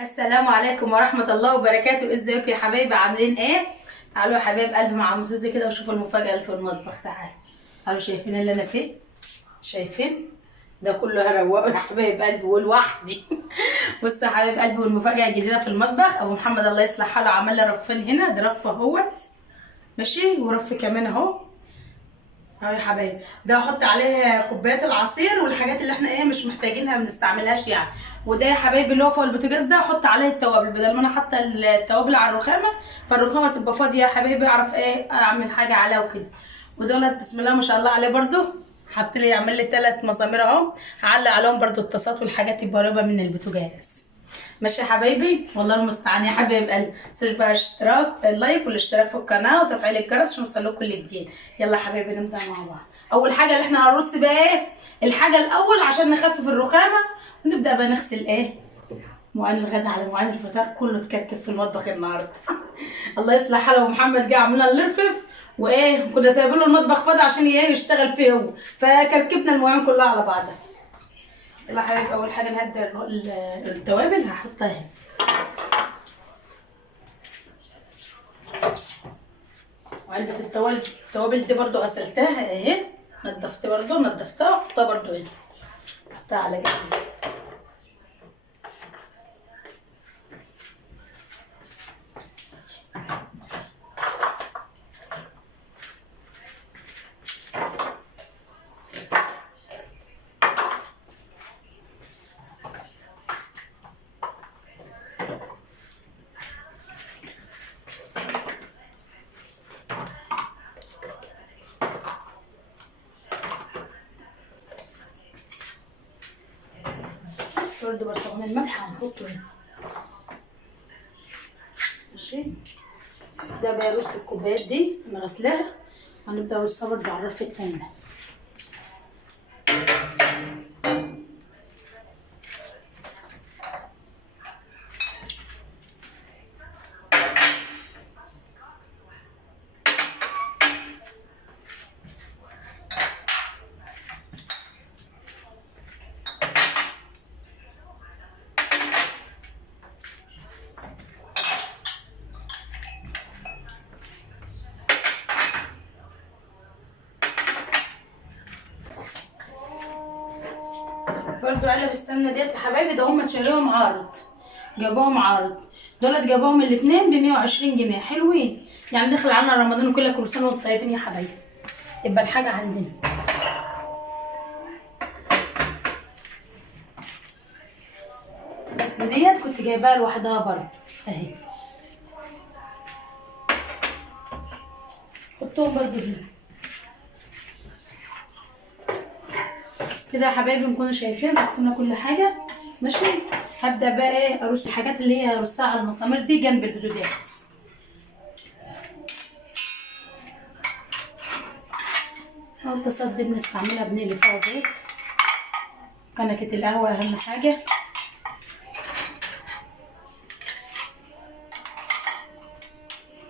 السلام عليكم ورحمة الله وبركاته. ازيكم يا حبايبي؟ عاملين ايه؟ تعالوا يا حبايب قلبي مع ام زوزي كده وشوفوا المفاجأة اللي في المطبخ. تعالوا شايفين اللي انا فيه؟ شايفين؟ ده كله هروقه يا حبايب قلبي ولوحدي. بصوا يا حبايب قلبي، والمفاجأة الجديدة في المطبخ ابو محمد الله يصلح حاله عمل لي رفين هنا. ده رف اهوت ماشي، ورف كمان اهو يا حبايبي. ده احط عليه كوبايات العصير والحاجات اللي احنا ايه مش محتاجينها ما بنستعملهاش يعني. وده يا حبايبي اللي هو فوق البوتاجاز ده احط عليه التوابل، بدل ما انا حاطه التوابل على الرخامه فالرخامه تبقى فاضيه يا حبايبي، اعرف ايه اعمل حاجه عليها وكده. ودولت بسم الله ما شاء الله عليه برده حط لي يعمل لي 3 مسامير اهو. هعلق عليهم برده الطاسات والحاجات يبقى قريبه من البوتاجاز. ماشي يا حبايبي، والله المستعان يا حبايب قلبي. متنسوش بقى اشتراك اللايك والاشتراك في القناه وتفعيل الجرس عشان يوصلكوا كل جديد. يلا يا حبايبي نبدا مع بعض. اول حاجه اللي احنا هنرص بقى ايه؟ الحاجه الاول عشان نخفف الرخامه ونبدا بقى نغسل ايه؟ مواعين الغدا على مواعين الفطار كله اتكركب في المطبخ النهارده. الله يصلح حاله. ومحمد جه عملنا نلفف وايه، كنا سايبين له المطبخ فاضي عشان ايه يشتغل فيه هو، فكركبنا المواعين كلها على بعضها. يلا يا حبايبي، اول حاجه نهدي التوابل هحطها هنا. وعلبة التوابل دي برضو غسلتها اهي، نضفتها وحطها برضو هنا، حطها على جنب. برضو برطمان الملح هنحطه هنا ماشي. ده بقى رص الكوبايات دي انا غسلاها، هنبدا نرصها برضو على الرف التاني ده. برضو علب السمنه ديت يا حبايبي ده هم شاريهم عارض، جابوهم عارض. دولت جابوهم الاتنين ب 120 جنيه، حلوين يعني. داخل علينا رمضان وكل كل سنه وانتم طيبين يا حبايبي. يبقى الحاجه عندنا. وديت كنت جايباها لوحدها برضو اهي، حطهم برضو هنا كده يا حبايبي. نكونوا شايفين غسلنا كل حاجه ماشي. هبدا بقى ايه ارص الحاجات اللي هي ارصها على المسامير دي جنب البوتاجاز. الطاسات دي بنستعملها بنقلي فيها بيض، كنكه القهوه اهم حاجه.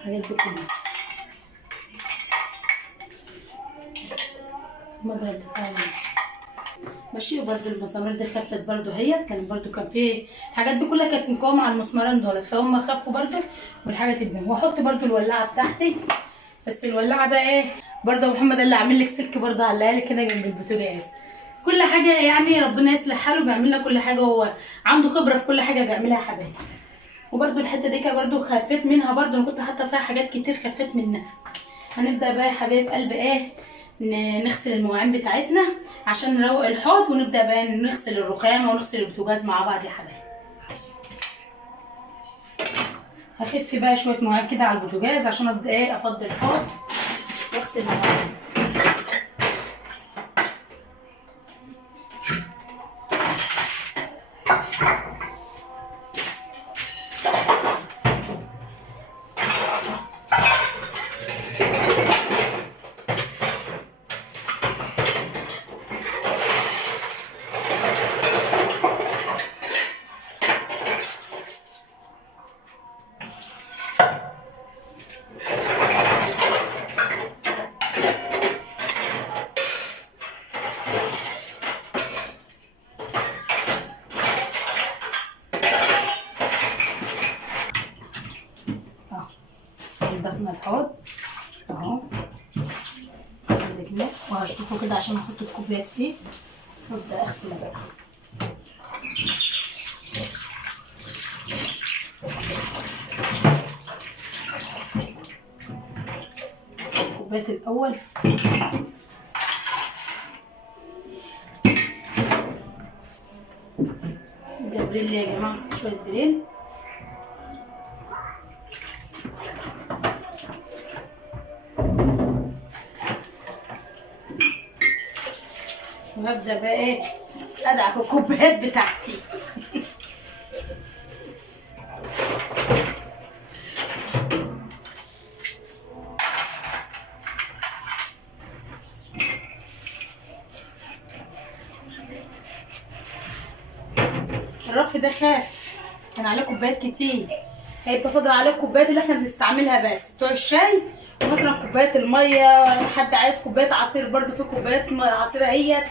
الحاجات دي كلها المضرب بتاعي ماشي. وبرده المسامير دي خفت برده، كان في الحاجات دي كلها كانت مقاومه على المسمارين دولت، فهم خفوا برده والحاجه تبان. واحط برده الولاعه بتاعتي، بس الولاعه بقى ايه برده محمد اللي عامل لك سلك برده علقها لي كده جنب البوتاجاز. كل حاجه يعني ربنا يصلح حاله، بيعمل لنا كل حاجه، هو عنده خبره في كل حاجه بيعملها يا حبايبي. وبرده الحته دي كده برده خفيت منها، برده انا كنت حاطه فيها حاجات كتير خفيت منها. هنبدا بقى يا حبايب قلب ايه نغسل المواعين بتاعتنا عشان نروق الحوض، ونبدا بقى نغسل الرخامه ونغسل البوتاجاز مع بعض يا حبايبي. هخف بقى شويه مواعين كده على البوتاجاز عشان ابدا ايه افضي الحوض واغسل المواعين. خدنا الحوض اهو، قلبناه وهشطفه كده عشان احط الكوبايات فيه وابدا اغسل بقى. الكوبايات الاول ده بريل يا جماعه، شويه بريل وهبدا بقى ايه ادعك الكوبايات بتاعتي. الرف ده خاف، كان عليه كوبايات كتير، هيبقى فاضل عليه الكوبايات اللي احنا بنستعملها بس بتوع الشاي، ومثلا كوبايات الميه، حد عايز كوبايات عصير برده في كوبايات عصير اهيت،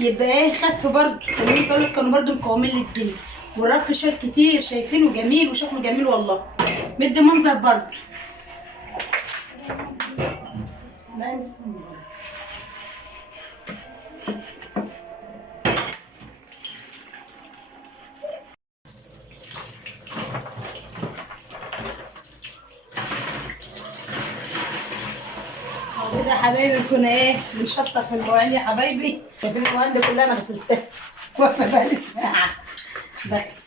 يبقى ايه خف برده. خليني اقول لك كانوا برده مقومين لي الدنيا. والرف شال كتير شايفينه جميل وشكله جميل والله، مدي منظر برده. كده يا حبايبي كنا ايه بنشطف في المواعين يا حبايبي. شايفين المواعين دي كلها انا غسلتها واقفه بقالي ساعه بس.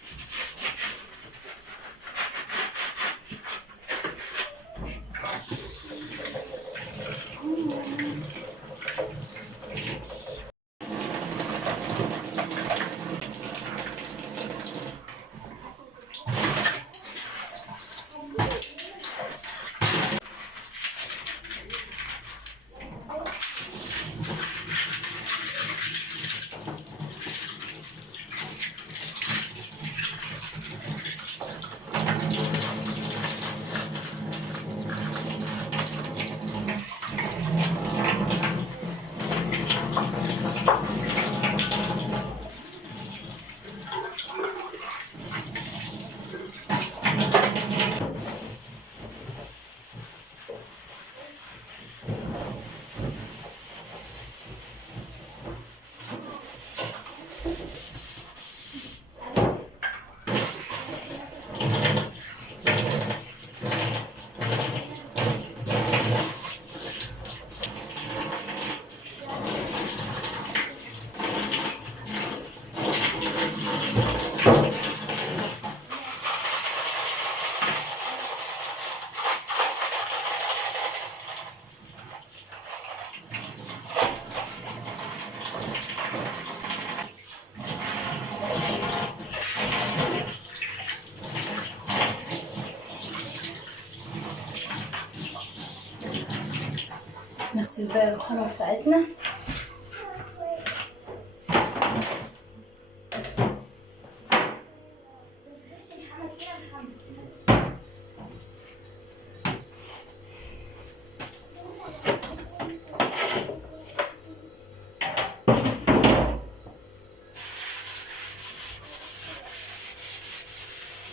نغسل بقى الرخامه بتاعتنا.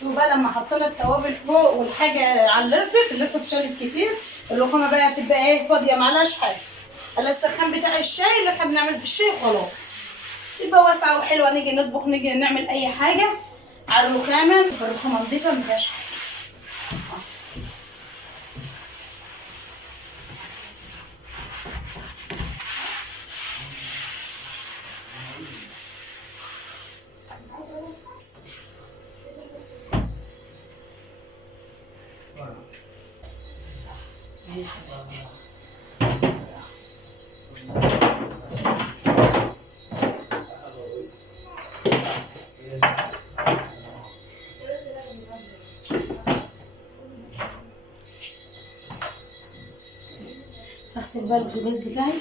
وبقى لما حطينا التوابل فوق والحاجه على اللفه شالت كتير، الرخامه بقى هتبقى ايه فاضيه معلهاش حاجه الا السخان بتاع الشاي اللي احنا بنعمل في الشاي خلاص، تبقى واسعه وحلوه. نيجي نطبخ نيجي نعمل اي حاجه على الرخامه، الرخامه نضيفه مفيهاش حاجه. اغسل بقى البوتاجاز بتاعي.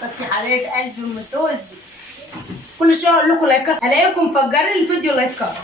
كنت حبايب قلبي ام سوزي، كل شويه اقول لكم لايكات، الاقيكم مفجرين الفيديو لايكات.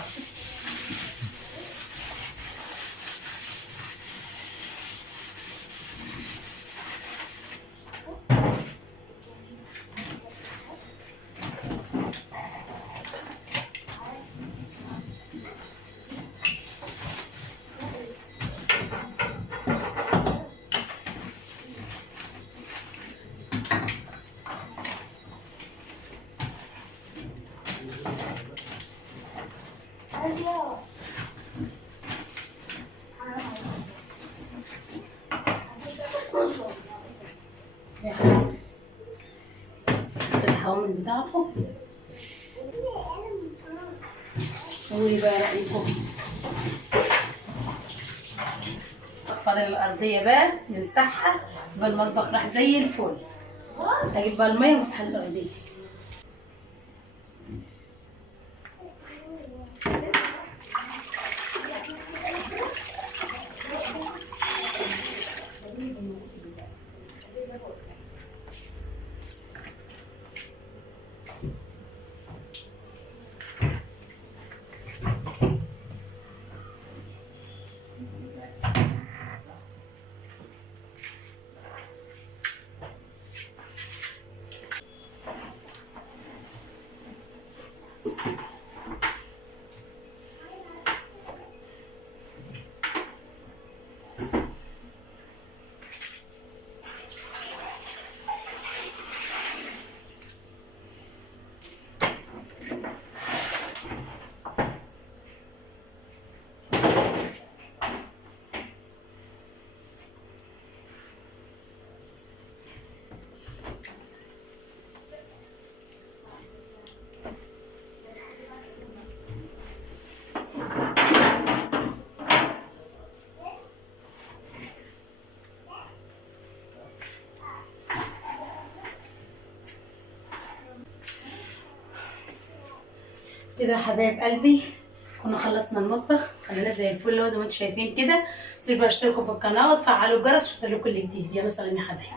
القوامل بتاعته. قولي بقى رأيكم. فاضل الأرضية بقى نمسحها، يبقى المطبخ راح زي الفل. هجيب بقى المية وامسح الأرضية. كده يا حبايب قلبي كنا خلصنا المطبخ، خليناه زي الفل اهو زي ما انتم شايفين كده. سيبوا اشتركوا في القناه وتفعلوا الجرس عشان يوصلكوا كل جديد. يلا سلام يا حبايبي.